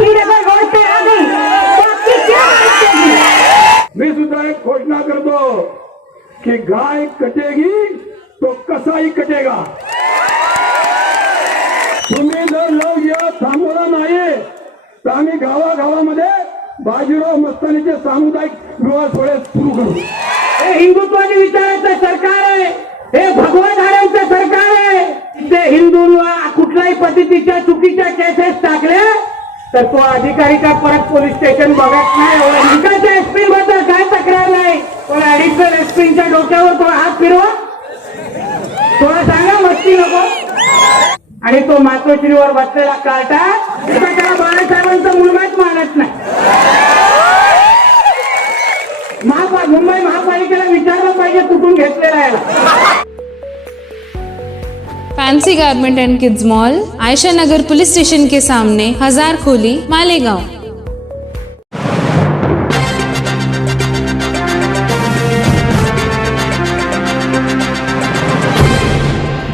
भीड़ अगर रोड पे आ गई तो आपकी क्या हालत होगी? मैं सुद्धा एक घोषणा करतो की गाय कटेगी तो कसाई कटेगा. तुम्ही जर लोक या थांबवला नाही तर आम्ही गावागावामध्ये बाजीराव मस्तानीचे सामुदायिक विवाह सोहळे सुरू करू. हे हिंदुत्वादी विचाराचं सरकार आहे, हे भगवंतांचं सरकार आहे. ते हिंदूंना कुठल्याही पद्धतीच्या चुकीच्या केसेस टाकल्या तर तो अधिकारी का परत पोलीस स्टेशन बघत नाही. निकालच्या एसपी बद्दल काय तक्रार नाही, पण ऍडिशनल एसपीच्या डोक्यावर तो हात फिरवा. थोडं सांगा, मस्ती नको. आणि तो मातोश्रीवर बसलेला कार्टा त्याला बाळासाहेबांचा मुलगाच मानत नाही. मुंबई महापालिकेला विचारलं पाहिजे कुठून घेतलेला आहे. Fancy garment and kids mall, Ayesha Nagar police station के सामने, हजार खोली, मालेगांव।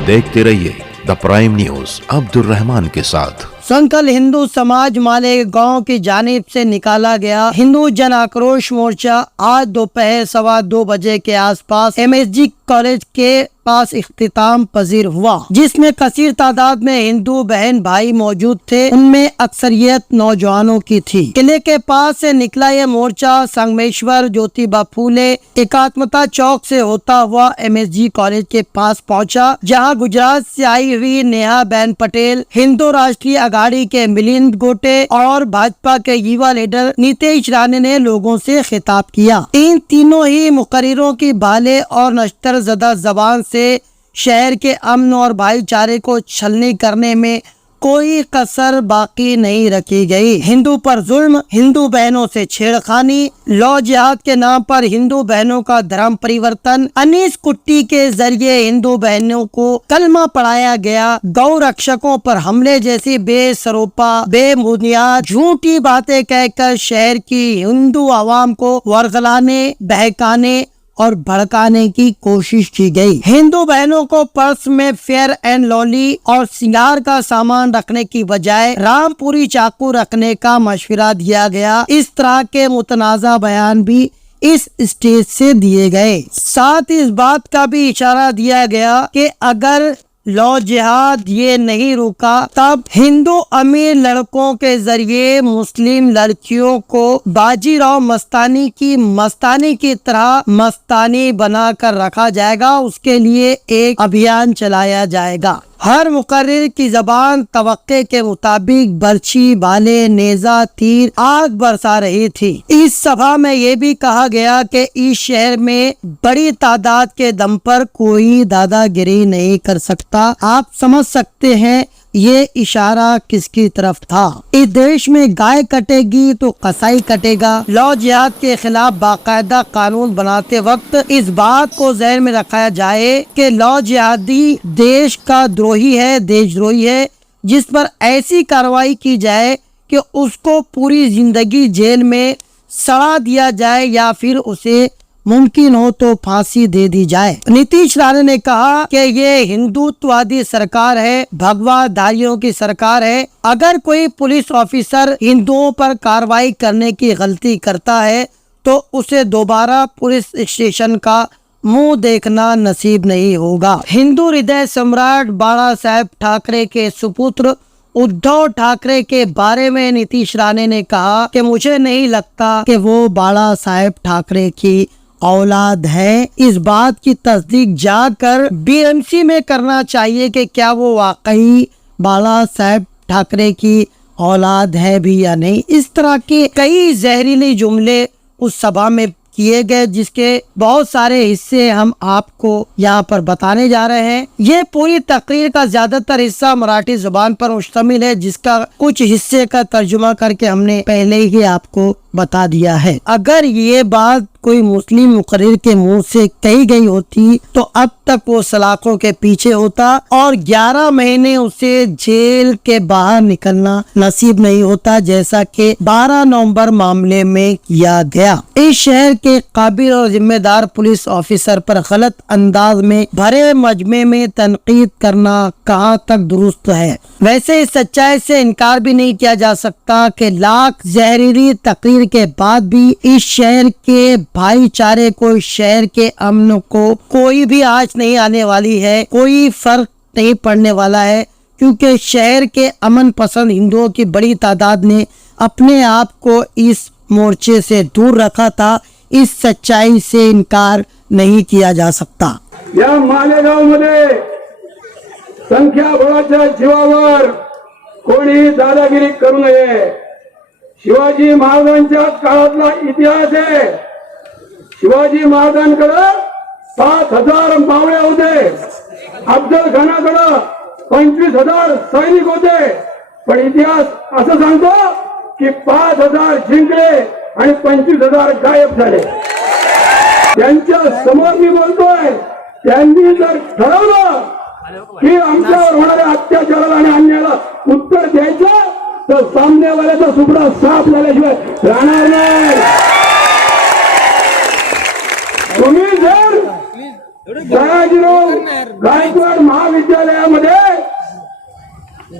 देखते रहिए the Prime News Abdul Rahman के साथ। संकल्प हिंदू समाज मालेगांव की जानिब से निकाला गया हिंदू जन आक्रोश मोर्चा आज दोपहर 2:15 बजे के आसपास MSG कॉलेज के पास इख्तिताम पजीर हुआ, जिसमें कसीर तादाद में हिंदू बहन भाई मौजूद थे। उनमें अक्सरियत नौजवानों की थी। किले के पास से निकला यह मोर्चा संगमेश्वर, ज्योतिबा फूले, एकात्मता चौक से होता हुआ MSG कॉलेज के पास पहुंचा, जहां गुजरात से आई हुई नेहा बहन पटेल, हिंदू राष्ट्रीय अघाड़ी के मिलिंद गोटे और भाजपा के युवा लीडर नीतीश राणे ने लोगों से खिताब किया। इन तीनों ही मुकर्रिरों की भाले और नश्तर ज़दा जबान से शहर के अमन और भाईचारे को छलनी करने में कोई कसर बाकी नहीं रखी गई। हिंदू पर जुल्म, हिंदू बहनों से छेड़खानी, लौ जिहाद के नाम पर हिंदू बहनों का धर्म परिवर्तन, अनीस कुट्टी के जरिए हिंदू बहनों को कलमा पढ़ाया गया, गौ रक्षकों पर हमले जैसी बेसरोपा बेबुनियाद झूठी बातें कहकर शहर की हिंदू आवाम को वर्गलाने, बहकाने और भड़काने की कोशिश की गई। हिंदू बहनों को पर्स में फेयर एंड लवली और सिंगार का सामान रखने की बजाय रामपुरी चाकू रखने का मशवरा दिया गया। इस तरह के मुतनाज़ा बयान भी इस स्टेज से दिए गए। साथ इस बात का भी इशारा दिया गया कि अगर लौ जिहाद ये नहीं रुका तब हिंदू अमीर लड़कों के जरिए मुस्लिम लड़कियों को बाजीराव मस्तानी की तरह मस्तानी बनाकर रखा जाएगा। उसके लिए एक अभियान चलाया जाएगा। हर मुकर्रिर की जबान तवक्के के मुताबिक बर्छी, भाले, नेजा, तीर, आग बरसा रही थी। इस सभा में ये भी कहा गया कि इस शहर में बड़ी तादाद के दम पर कोई दादागिरी नहीं कर सकता। आप समझ सकते हैं ये इशारा किसकी तरफ था। इस देश में गाय कटेगी तो कसाई कटेगा। लौ जिहाद के खिलाफ बाकायदा कानून बनाते वक्त इस बात को ज़हन में रखा जाए कि लौ जिहादी देश का द्रोही है, देशद्रोही है, जिस पर ऐसी कार्रवाई की जाए कि उसको पूरी जिंदगी जेल में सड़ा दिया जाए या फिर उसे मुमकिन हो तो फांसी दे दी जाए। नीतीश राणे ने कहा कि ये हिंदुत्ववादी सरकार है, भगवाधारियों की सरकार है। अगर कोई पुलिस ऑफिसर हिंदुओं पर कार्रवाई करने की गलती करता है तो उसे दोबारा पुलिस स्टेशन का मुंह देखना नसीब नहीं होगा। हिंदू हृदय सम्राट बाला साहेब ठाकरे के सुपुत्र उद्धव ठाकरे के बारे में नीतीश राणे ने कहा कि मुझे नहीं लगता कि वो बाला साहेब ठाकरे की औलाद है। इस बात की तस्दीक जाकर BMC में करना चाहिए कि क्या वो वाकई बाला साहेब ठाकरे की औलाद है भी या नहीं। इस तरह के कई जहरीले जुमले उस सभा में किए गए, जिसके बहुत सारे हिस्से हम आपको यहाँ पर बताने जा रहे हैं। ये पूरी तकरीर का ज्यादातर हिस्सा मराठी जुबान पर मुश्तमिल है, जिसका कुछ हिस्से का तर्जुमा करके हमने पहले ही आपको बता दिया है। अगर ये बात कोई मुस्लिम मुकर्रिर के मुंह से कही गई होती तो अब तक वो सलाखों के पीछे होता और 11 महीने उसे जेल के बाहर निकलना नसीब नहीं होता, जैसा कि 12 नवंबर मामले में किया गया। इस शहर के काबिल और जिम्मेदार पुलिस ऑफिसर पर गलत अंदाज में भरे मजमे में तनकीद करना कहाँ तक दुरुस्त है। वैसे इस सच्चाई से इनकार भी नहीं किया जा सकता कि लाख जहरीली तकरीर के बाद भी इस शहर के भाईचारे को, इस शहर के अमन को कोई भी आंच नहीं आने वाली है, कोई फर्क नहीं पड़ने वाला है, क्योंकि शहर के अमन पसंद हिंदुओं की बड़ी तादाद ने अपने आप को इस मोर्चे से दूर रखा था। इस सच्चाई से इनकार नहीं किया जा सकता। या मालेगाव मध्ये संख्या बळाच्या जीवावर कोणी दादागिरी करू नये। शिवाजी महाराजांच्या काळातला इतिहास आहे। शिवाजी महाराजांकडे 7,000 मावळे होते, अफजल खानाकडे 25,000 सैनिक होते, पण इतिहास असं सांगतो की 5,000 जिंकले आणि 25,000 गायब झाले। त्यांच्या समोर मी बोलतोय, त्यांनी जर ठरवलं की आमच्यावर होणाऱ्या अत्याचाराला आणि अन्यायाला उत्तर द्यायचं तर सामनेवाल्याचा सुपडा साफ झाल्याशिवाय राहणार नाही। तुम्ही जर सयाजीराव गायकवाड महाविद्यालयामध्ये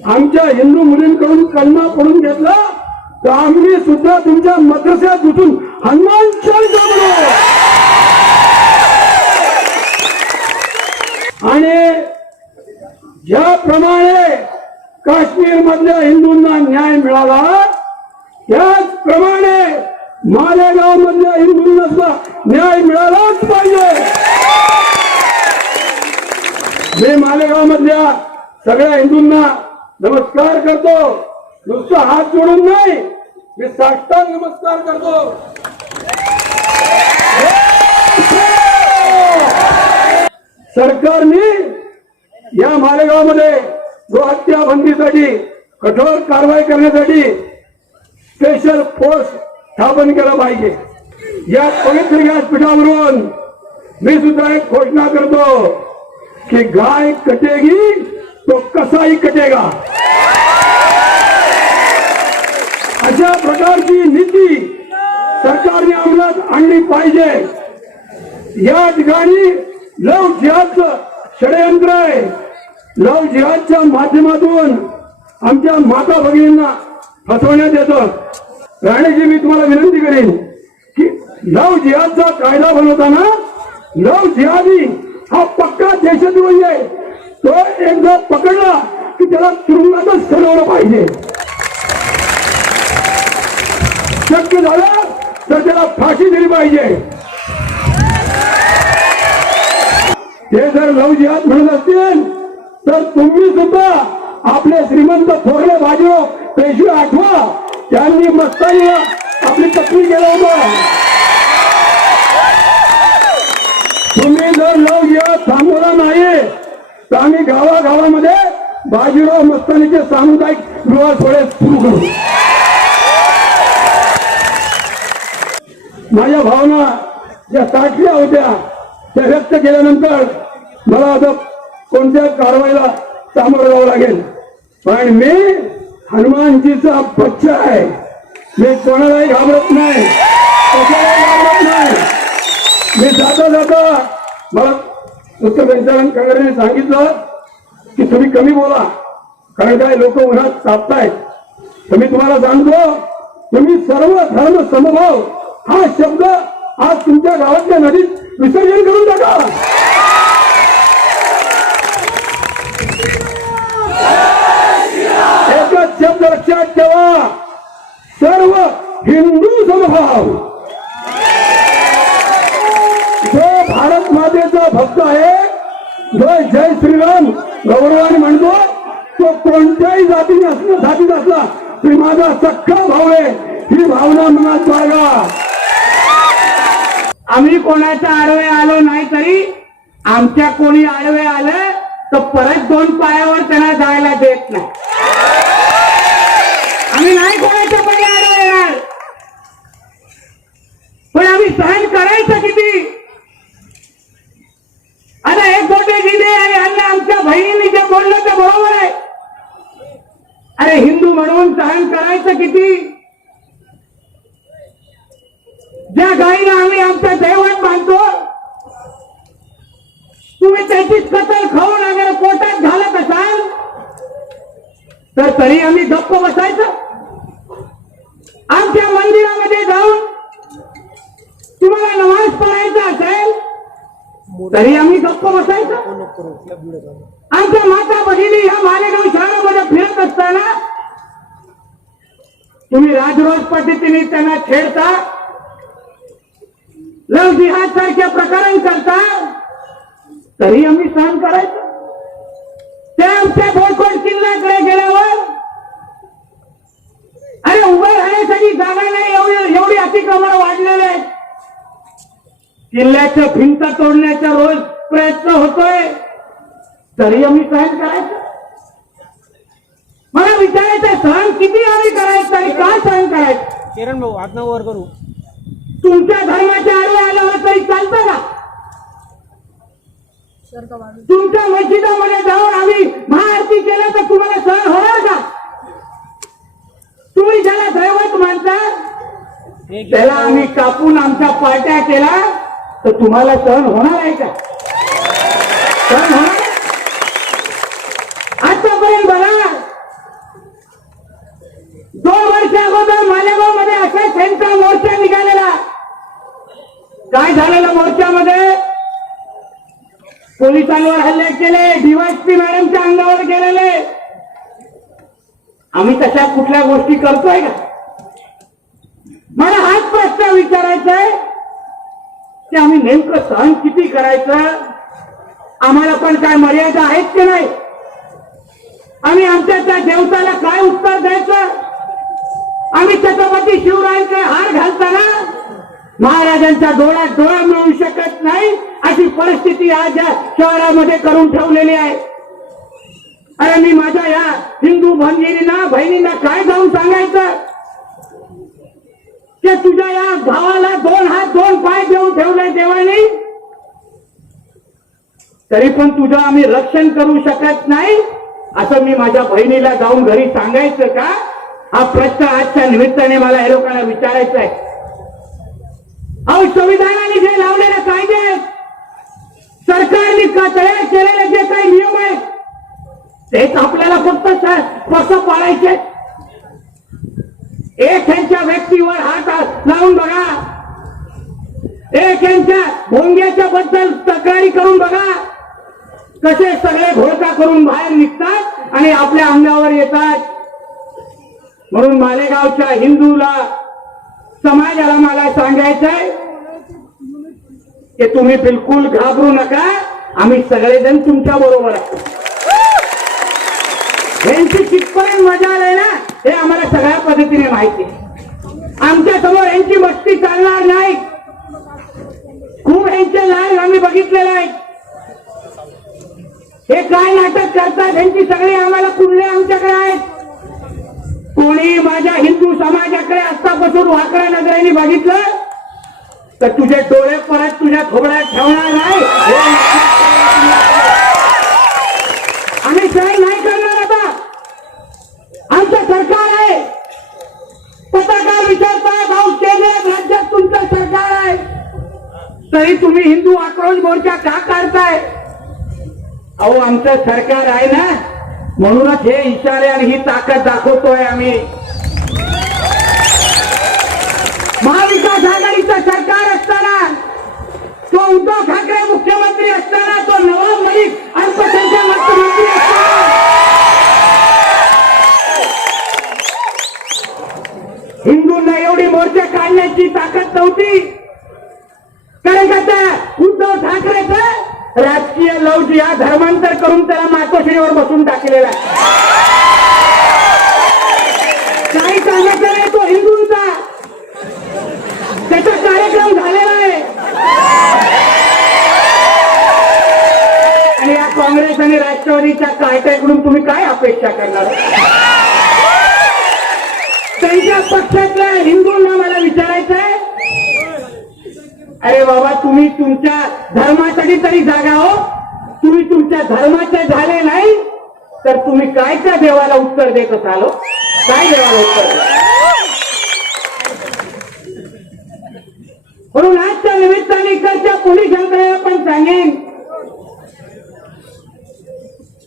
आमच्या हिंदू मुलींकडून कलमा पडून घेतला तर आम्ही सुद्धा तुमच्या मद्रस्यात घुसून हनुमान चालीसा म्हणू आणि ज्याप्रमाणे काश्मीर मधल्या हिंदूंना न्याय मिळाला त्याचप्रमाणे मालेगाव मधल्या हिंदूंना सुद्धा न्याय मिळालाच पाहिजे। मी मालेगाव मधल्या सगळ्या हिंदूंना नमस्कार करतो, नुसतं हात जोडून नाही, मी साष्टांग नमस्कार करतो। सरकारने या मालेगावमध्ये गोहत्या बंदीसाठी कठोर कारवाई करण्यासाठी स्पेशल फोर्स स्थापन केला पाहिजे। या पवित्र व्यासपीठावरून मी सुद्धा एक घोषणा करतो कि गाय कटेगी तो कसाई कटेगा। अशा प्रकारची नीती सरकारने अंमलात आणली पाहिजे। या ठिकाणी लव जिहादचं षडयंत्र आहे। लव जिहादच्या माध्यमातून आमच्या माता भगिनींना फसवण्यात येतं। राणेजी, मी तुम्हाला विनंती करेन की लव जिहादचा कायदा बनवताना लव जिहादी हा पक्का देशद्रोही आहे, तो एकदा पकडला की त्याला तुरुंगातच ठरवलं पाहिजे। शक्य झालं तर त्याला फाशी दिली पाहिजे। ते जर लव जिहाद म्हणत असतील तर तुम्ही सुद्धा आपले श्रीमंत थोरले बाजीराव पेशवे आठवा, त्यांनी मस्तानीला आपली तक्रार केलं होतं। तुम्ही जर लव जिहाद थांबवला नाही तर आम्ही गावागावामध्ये बाजीराव मस्तानीचे सामुदायिक विवाह सोहळे सुरू करू। माझ्या भावना ज्या साठल्या होत्या त्या व्यक्त केल्यानंतर मला आता कोणत्या कारवाईला सामोरं जावं लागेल, पण मी हनुमानजीचा बच्चा आहे। मी कोणालाही घाबरत नाही, कशालाही घाबरत नाही। मी जाता जाता मला मुख्य संचालन काँग्रेसने सांगितलं की तुम्ही कमी बोला, कारण काय लोक उन्हात तापतायत। तर मी तुम्हाला सांगतो, तुम्ही सर्व धर्म समभाव हा शब्द आज तुमच्या गावातल्या नदीत विसर्जन करून टाका। एकच शब्द लक्षात ठेवा, सर्व हिंदू समभाव। जो भारत मातेचा भक्त आहे, जो जय श्रीराम गौरवाने म्हणतो, तो कोणत्याही जातीत असला तरी माझा सख्खा भाऊ आहे, ही भावना मनात बाळगा। आम्ही कोणाच्या आडवे आलो नाही तरी आमच्या कोणी आडवे आलं तर परत 2 पायावर त्यांना जायला देत नाही। आम्ही नाही कोणाच्या परी आडवे येणार, पण आम्ही सहन करायचं किती? ज्या गाईला आम्ही आमचं दैवत मानतो, तुम्ही त्याचीच कत्तल खाऊन अगर पोटात घालत असाल तर तरी आम्ही गप्प बसायचं? आमच्या मंदिरामध्ये जाऊन तुम्हाला नमाज पढायचा असेल तरी आम्ही गप्प बसायचं? आमच्या माता भगिनी ह्या मालेगाव शहरामध्ये फिरत असताना तुम्ही राजरोस पद्धतीने त्यांना छेडता, लव जिहाद सारखे प्रकरण करता, तरी आम्ही सहन करायचं? ते आमच्या बोरकोट किल्ल्याकडे गेल्यावर अरे उभं राहण्यासाठी जागा नाही, एवढी अतिक्रमण वाढलेले आहेत. किल्ल्याच्या भिंत तोडण्याचा रोज प्रयत्न होतोय, तरी आम्ही सहन करायचं? मला विचारायचं, सहन किती आम्ही करायचं आणि का सहन करायचं? किरण भाऊ हात वर करू. तुमच्या धर्माच्या आडवे आल्यावर तरी चालतं का? तुमच्या मस्जिदामध्ये जाऊन आम्ही महाआरती केलं तर तुम्हाला सहन होणार का? तुम्ही ज्याला दैवत मानता त्याला आम्ही कापून आमच्या पार्ट्या केला तर तुम्हाला सहन होणार आहे का? सहन होणार? आतापर्यंत बघा, 2 वर्ष अगोदर मालेगाव मध्ये असा त्यांचा मोर्चा निघालेला. काय झालेलं मोर्चामध्ये? पोलिसांवर हल्ले केले, डीवायएसपी मॅडमच्या अंगावर गेलेले. आम्ही तशा कुठल्या गोष्टी करतोय का? मला हाच प्रश्न विचारायचा आहे की आम्ही नेमकं सहन किती करायचं? आम्हाला पण काय मर्यादा आहेत की नाही? आम्ही आमच्या त्या देवताला काय उत्तर द्यायचं? आम्ही छत्रपती शिवरायांचे हार घालताना महाराजांच्या डोळ्यात डोळा मिळू शकत नाही अशी परिस्थिती आज या शहरामध्ये करून ठेवलेली आहे. अरे मी माझ्या या हिंदू बहिणींना काय जाऊन सांगायचं की तुझ्या या भावाला 2 हात 2 पाय देऊन ठेवले देवाने, तरी पण तुझं आम्ही रक्षण करू शकत नाही असं मी माझ्या बहिणीला जाऊन घरी सांगायचं का? हा प्रश्न आजच्या निमित्ताने मला या लोकांना विचारायचा आहे. अहो, संविधानाने जे लावलेले कायदे आहेत, सरकारने तयार केलेले जे काही नियम आहेत, तेच आपल्याला फक्त कसं पाळायचे? एक यांच्या व्यक्तीवर हात लावून बघा, एक यांच्या भोंग्याच्या बद्दल तक्रारी करून बघा, कसे सगळे घोळका करून बाहेर निघतात आणि आपल्या अंगावर येतात. म्हणून मालेगावच्या हिंदूला समाजाला मला सांगायचंय की तुम्ही बिलकुल घाबरू नका, आम्ही सगळेजण तुमच्या बरोबर आहोत. यांची कितपर्यंत मजा आली ना हे आम्हाला सगळ्या पद्धतीने माहिती आहे. आमच्या समोर यांची मस्ती चालणार नाही. खूप यांचे लाईव्ह आम्ही बघितलेले आहेत. हे काय नाटक करतात यांची सगळी आम्हाला कुंडले आमच्याकडे आहेत. कोणी माझ्या हिंदू समाजाकडे आतापासून वाकड्या नजरेने बघितलं तर तुझे डोळे परत तुझ्या थोबड्यात ठेवणार नाही. आम्ही सहन नाही करणार. आता आमचं सरकार आहे. पत्रकार विचारताय, भाऊ केंद्रात राज्यात तुमचं सरकार आहे, तरी तुम्ही हिंदू आक्रोश मोर्चा का काढताय? अहो, आमचं सरकार आहे ना, म्हणूनच हे इशारे आणि ही ताकद दाखवतोय आम्ही. महाविकास आघाडीचं सरकार असताना, तो उद्धव ठाकरे मुख्यमंत्री असताना, तो नवाब मलिक अल्पसंख्याक मुख्यमंत्री असताना हिंदूंना एवढी मोर्चे काढण्याची ताकद नव्हती. कारण का त्या उद्धव ठाकरेचं राजकीय लव या धर्मांतर करून त्याला मातोश्रीवर बसून टाकलेला आहे. काही कामाचा नाही तो हिंदूंचा, त्याचा कार्यक्रम झालेला आहे. आणि या काँग्रेस आणि राष्ट्रवादीच्या कार्ट्याकडून तुम्ही काय अपेक्षा करणार? त्यांच्या पक्षातल्या हिंदूंना मला विचारायचं आहे, अरे बाबा, तुम्ही तुमच्या धर्मासाठी तरी जागा हो. तुम्ही तुमच्या धर्माचे झाले नाही तर तुम्ही काय त्या देवाला उत्तर देत असाल? काय देवाला उत्तर देत?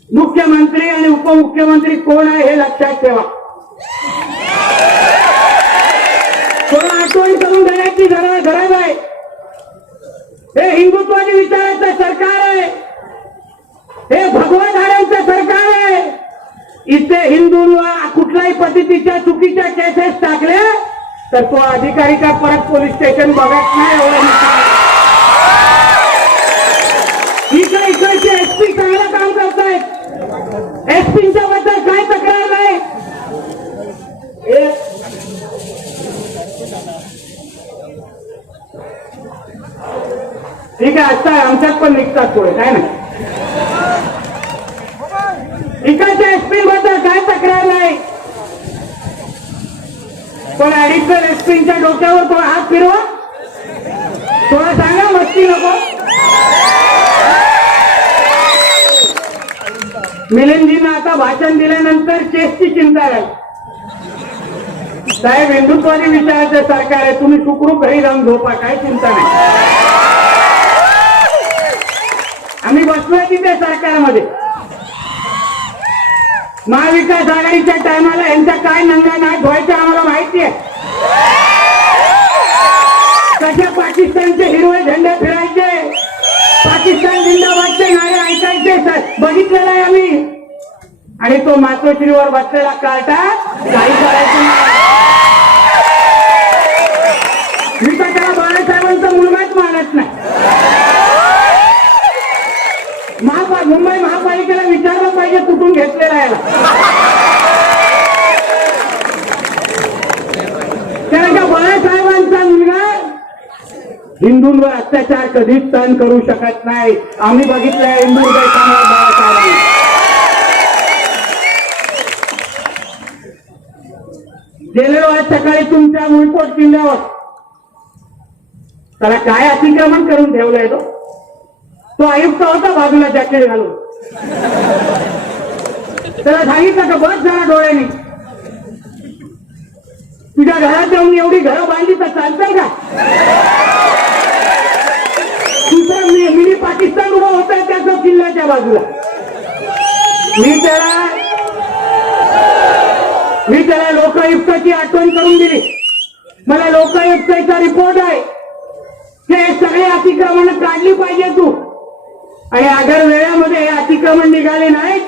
मुख्यमंत्री आणि उपमुख्यमंत्री कोण आहे हे लक्षात ठेवा. थोडं आठवण करून देण्याची गरज आहे. हे हिंदुत्वादी विचाराचं सरकार आहे, हे भगवंताचं सरकार आहे. इथे हिंदूंना कुठल्याही पद्धतीच्या चुकीच्या केसेस टाकल्या तर तो अधिकारी का परत पोलीस स्टेशन बघत नाही. इकडचे एसपी चांगलं काम करतायत, एसपीच्या बद्दल काय तक्रार नाही. ठीक आहे, आता आमच्यात पण निघतात थोडे काय नाही. इकडच्या एसपी बद्दल काय तक्रार नाही, पण ऍडिशनल एसपीच्या डोक्यावर थोडा हात फिरवा, थोडा सांगा मस्ती नको. मिलिंदजींना आता भाषण दिल्यानंतर केसची चिंता आहे. साहेब हिंदुत्वादी विचाराचं सरकार आहे, तुम्ही सुखरूप घरी जाऊन झोपा, काय चिंता नाही. आम्ही बसलोय तिथे सरकारमध्ये. महाविकास आघाडीच्या टायमाला यांच्या काय नंगा नाट व्हायचं आम्हाला माहिती आहे. कशा पाकिस्तानचे हिरवे झेंडे फिरायचे, पाकिस्तान जिंदाबादचे नारे ऐकायचे, बघितलेलं आहे आम्ही. आणि तो मातोश्रीवर बसलेला कार्टा काही करायचं नाही. मी तर त्याला बाळासाहेबांचा मुलगाच मानत नाही. मुंबई महापालिकेला विचारलं पाहिजे कुठून घेतलेला याला. कारण का बाळासाहेबांचा मुलगा हिंदूंवर अत्याचार कधीच सहन करू शकत नाही. आम्ही बघितलंय हिंदू हृदय सम्राट बाळासाहेबांना. गेलेलो आज सकाळी तुमच्या मुळकोट किल्ल्यावर त्याला काय अतिक्रमण करून ठेवलंय तो आयुक्त होता बाजूला जॅकेट घालून. त्याला सांगितलं का बस जरा डोळ्याने, तुझ्या घरात जाऊन एवढी घरं बांधली तर चालतंय का. दुसरं मिनी पाकिस्तान उभं होत आहे त्याचं किल्ल्याच्या बाजूला. मी त्याला लोकायुक्ताची आठवण करून दिली. मला लोकायुक्ताचा रिपोर्ट आहे, हे सगळे अतिक्रमण काढली पाहिजे तू. आणि अगर वेळामध्ये हे अतिक्रमण निघाले नाहीत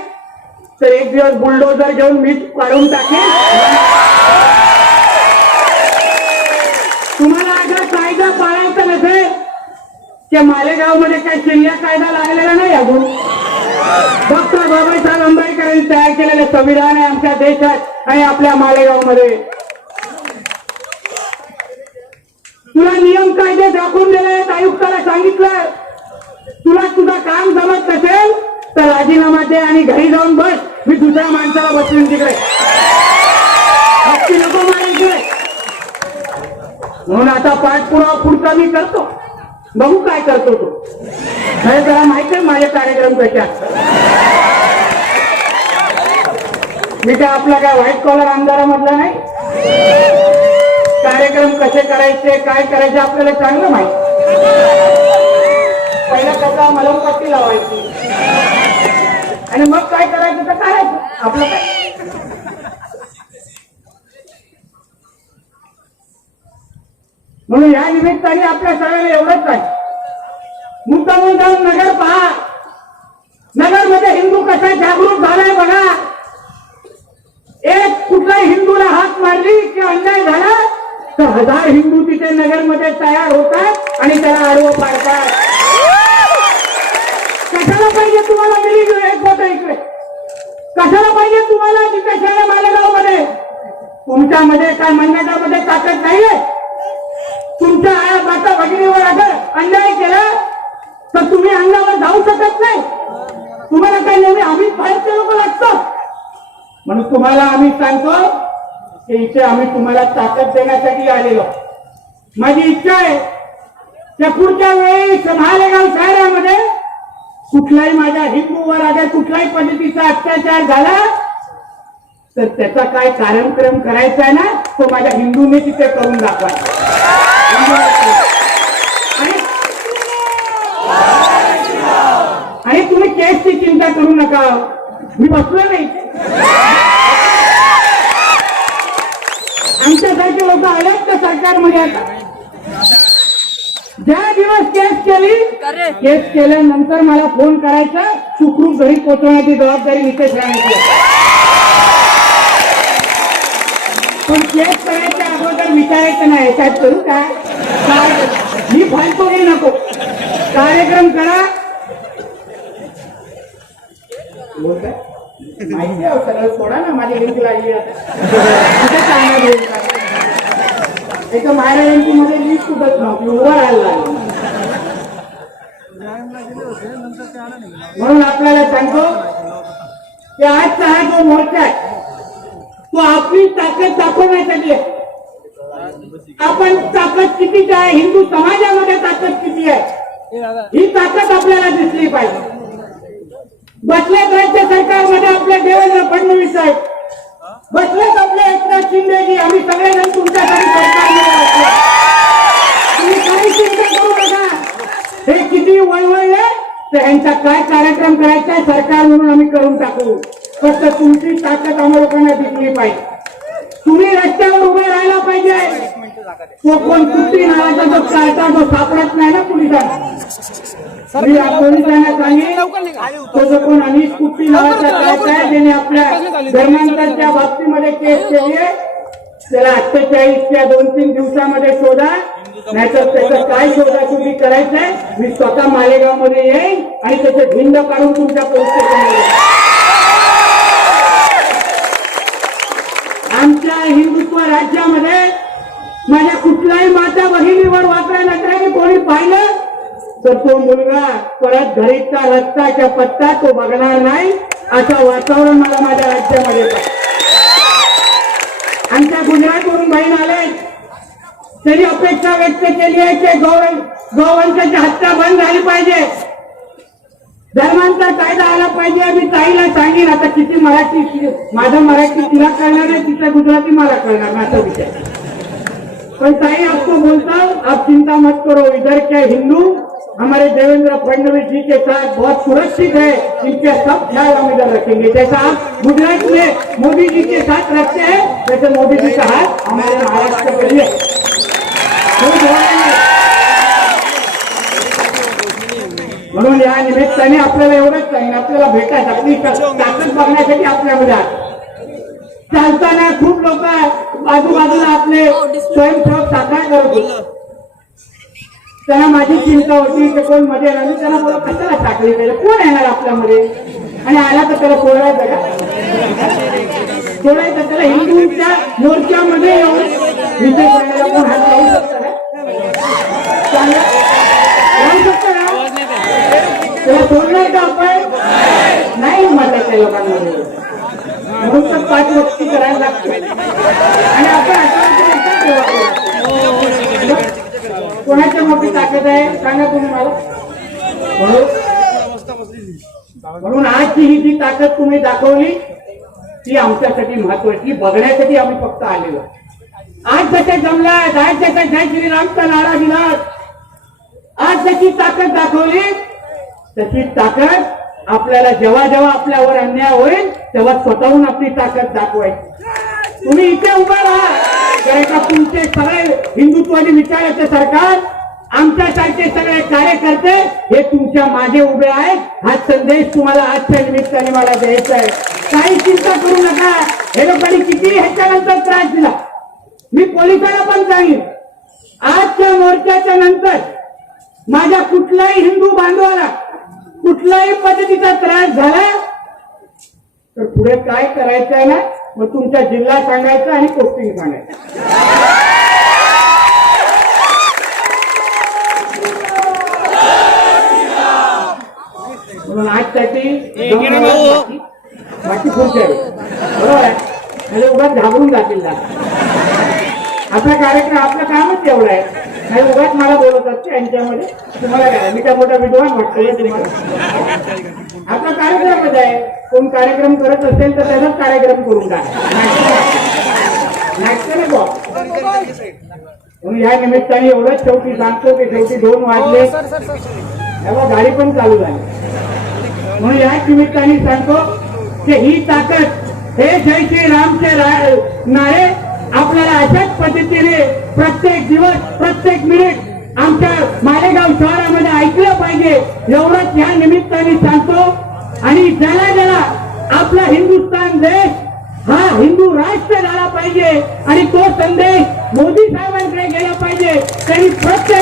तर एक दिवस बुलडोजर घेऊन मीच काढून टाकेल. तुम्हाला अगर कायदा पाळायचा नसेल की मालेगाव मध्ये काही शिर्या कायदा लागलेला नाही अजून. डॉक्टर बाबासाहेब आंबेडकरांनी तयार केलेलं संविधान आहे आमच्या देशात आणि आपल्या मालेगाव मध्ये. तुला नियम कायदे दाखवून दिले, आयुक्ताला सांगितलं तुला तुझं काम जमत नसेल तर राजीनामा दे आणि घरी जाऊन बस. मी दुसऱ्या माणसाला बसवीन तिकडे, हत्ती नको मारायचे. म्हणून आता पाठपुरावा पुढचा मी करतो, बघू काय करतो तो. नाही त्याला माहिती आहे माझे कार्यक्रम कसे असतात. मी काय आपला काय व्हाईट कॉलर आमदारामधला नाही. कार्यक्रम कसे करायचे काय करायचे आपल्याला चांगलं माहिती. पहिला कसा मलमपट्टी लावायची आणि मग काय करायचं तर करायचं आपलं काय. म्हणून या निमित्ताने आपल्या सगळ्यांना एवढंच आहे, मुद्दामून जाऊन नगर पहा. नगरमध्ये हिंदू कसा जागृत झालाय बघा. एक कुठल्याही हिंदूला हात मारली की अन्याय झाला तर 1000 हिंदू तिथे नगरमध्ये तयार होतात आणि त्याला आडवं पाडतात. कशाला पाहिजे तुम्हाला मिली एक होतं इकडे, कशाला पाहिजे तुम्हाला तिथे शहर मालेगाव मध्ये. तुमच्यामध्ये काय मनगटामध्ये ताकद नाहीये. तुमच्या आया माता भगिनीवर अगर अन्याय केला तर तुम्ही अंगावर जाऊ शकत नाही. तुम्हाला काय नेहमी आम्हीच बाहेरचे लोक लागतात. म्हणून तुम्हाला आम्ही सांगतो की इथे आम्ही तुम्हाला ताकद देण्यासाठी आलेलो. माझी इच्छा आहे त्या पुढच्या वेळी मालेगाव शहरामध्ये कुठलाही माझ्या हिंदूवर अगर कुठल्याही पद्धतीचा अत्याचार झाला तर त्याचा काय कार्यक्रम करायचा आहे ना तो माझ्या हिंदूने तिथे करून दाखवायचा. आणि तुम्ही केसची चिंता करू नका. मी बसलो नाही. आमच्यासारखे लोक आलेत का सरकारमध्ये आता? ज्या दिवस केस केल्यानंतर मला फोन करायचा, सुखरूप घरी पोहोचवण्याची जबाबदारी नितेश राणेची आहे. पण केस करायच्या अगोदर विचारायचं नाही काय करू काय ही फालतू घेऊ नको, कार्यक्रम करा. माहिती आहे सगळं सोडा ना, माझी लिंक लागली आता एका महाराजांची मध्ये लिस्ट सुटत नव्हती, उभं राहायला लागली. म्हणून आपल्याला सांगतो की आजचा हा जो मोर्चा आहे तो आपली ताकद दाखवण्यासाठी आहे. आपण ताकद कितीची आहे, हिंदू समाजामध्ये ताकद किती आहे ही ताकद आपल्याला दिसली पाहिजे. बसलेत राज्य सरकारमध्ये आपले देवेंद्र फडणवीस साहेब, बसलेत आपले एकनाथ शिंदेजी, आम्ही सगळेजण तुमच्यासाठी सरकारमध्ये बसलो. तुम्ही काही चिंता करू नका. हे किती वळवळले तर यांचा काय कार्यक्रम करायचा आहे सरकार म्हणून आम्ही करून टाकू. फक्त तुमची ताकद आम्हा लोकांना दिसली पाहिजे. तुम्ही रस्त्यावर उभे राहायला पाहिजे. तो कोण कुठली नावाचा जो चालता जो सापडत नाही ना पोलिसांना, मी पोलिसांना सांगेन तो जो कोण अनिश कुट्टी नावाचा चालता आहे ज्याने आपल्या धर्मांतराच्या बाबतीमध्ये केस केली आहे त्याला 48 2-3 दिवसामध्ये शोधा, नाहीतर त्याचं काय शोधाशोधी करायचंय. मी स्वतः मालेगाव मध्ये येईन आणि त्याचे भिंड काढून तुमच्या पोलीस स्टेशनमध्ये. आमच्या हिंदुत्व राज्यामध्ये माझ्या कुठल्याही माता बहिणीवर वाकडा नजरेने कोणी पाहिलं तर तो मुलगा परत घरीचा रस्त्याच्या पत्ता तो बघणार नाही, असं वातावरण मला माझ्या राज्यामध्ये. आमच्या गुजरातवरून बहीण आले तरी अपेक्षा व्यक्त केली आहे की गौवंशाची हत्या बंद झाली पाहिजे, धर्मांतर कायदा आला पाहिजे. मी ताईला सांगेन आता किती मराठी, माझं मराठी तिला कळणार नाही, तिचं गुजराती मला कळणार नाही असा विचार. पण ताई आपको बोलता हूं, आप चिंता मत करो, इधर के हिंदू हमारे देवेंद्र फडणवीस जी के साथ बहुत सुरक्षित है, इनके सब ख्याल हम इधर रखेंगे. जैसा आप गुजरात में मोदी जी के साथ रखते हैं वैसे मोदी जी का हाथ हमारे महाराष्ट्र के लिए. म्हणून या निमित्ताने आपल्याला एवढंच सांगेन, आपल्याला भेटायचं, आपली ताकद बघण्यासाठी आपल्यामध्ये चालताना खूप लोक आजूबाजूला आपले स्वयंसेवक साकार करत होते. त्यांना माझी चिंता होती की कोण मध्ये राहिली, त्यांना बोला कशाला टाकली पाहिजे, कोण येणार आपल्यामध्ये आणि आला तर त्याला सोडायचं का, सोडायचं त्याला हिंदूंच्या मोर्चामध्ये येऊन विजय करण्याला कोण हात लावू शकतं का, लावू शकतं ना, त्याला सोडणार का आपण नाही म्हणतात त्या लोकांमध्ये. म्हणून तर 5 वक्ती करायला लागते आणि आपण कोणाच्या मोठी ताकद आहे सांगा तुम्ही मला. म्हणून आजची ही जी ताकद तुम्ही दाखवली ती आमच्यासाठी महत्वाची, बघण्यासाठी आम्ही फक्त आलेलो. आज जसे जमलात, आज जसे जय श्रीरामचा नारा दिला, आज जशी ताकद दाखवली तशी ताकद आपल्याला जेव्हा जेव्हा आपल्यावर अन्याय होईल तेव्हा स्वतःहून आपली ताकद दाखवायची. तुम्ही इथे उभा राहा, कारण का तुमचे सगळे हिंदुत्वादी विचाराचे सरकार, आमच्यासारखे सगळे कार्यकर्ते हे तुमच्या मागे उभे आहेत. हा संदेश तुम्हाला आजच्या निमित्ताने मला द्यायचा आहे. काही चिंता करू नका. हे लोकांनी किती ह्याच्यानंतर त्रास दिला, मी पोलिसांना पण सांगेन आजच्या मोर्चाच्या नंतर माझ्या कुठल्याही हिंदू बांधवाला कुठल्याही पद्धतीचा त्रास झाला तर पुढे काय करायचं आहे ना, मग तुमचा जिल्हा सांगायचा आणि पोस्टिंग सांगायचं. म्हणून आजसाठी बाकी पुढच्या बरोबर आहे, म्हणजे उगाच घाबरून जातील. आपला कार्यक्रम, आपलं कामच एवढं आहे, नाही उगाच मला बोलत असते यांच्यामध्ये. तुम्हाला काय, मी काय मोठा विद्वान वाटतोय तुम्हाला? आपला कार्यक्रमच आहे. कोण कार्यक्रम करत असेल तर त्याचाच कार्यक्रम करून टाका, नाटक नको. म्हणून या निमित्ताने एवढंच शेवटी सांगतो की शेवटी 2 वाजले, तेव्हा गाडी पण चालू झाली. म्हणून या निमित्ताने सांगतो की ही ताकद हे जय श्री रामचे नारे आपल्याला अशाच पद्धतीने प्रत्येक दिवस प्रत्येक मिनिट आमच्या मालेगाव शहरामध्ये ऐकलं पाहिजे एवढंच या निमित्ताने सांगतो. आणि ज्याला ज्याला आपला हिंदुस्थान देश हा हिंदू राष्ट्र झाला पाहिजे आणि तो संदेश मोदी साहेबांकडे गेला पाहिजे. त्यांनी प्रत्येक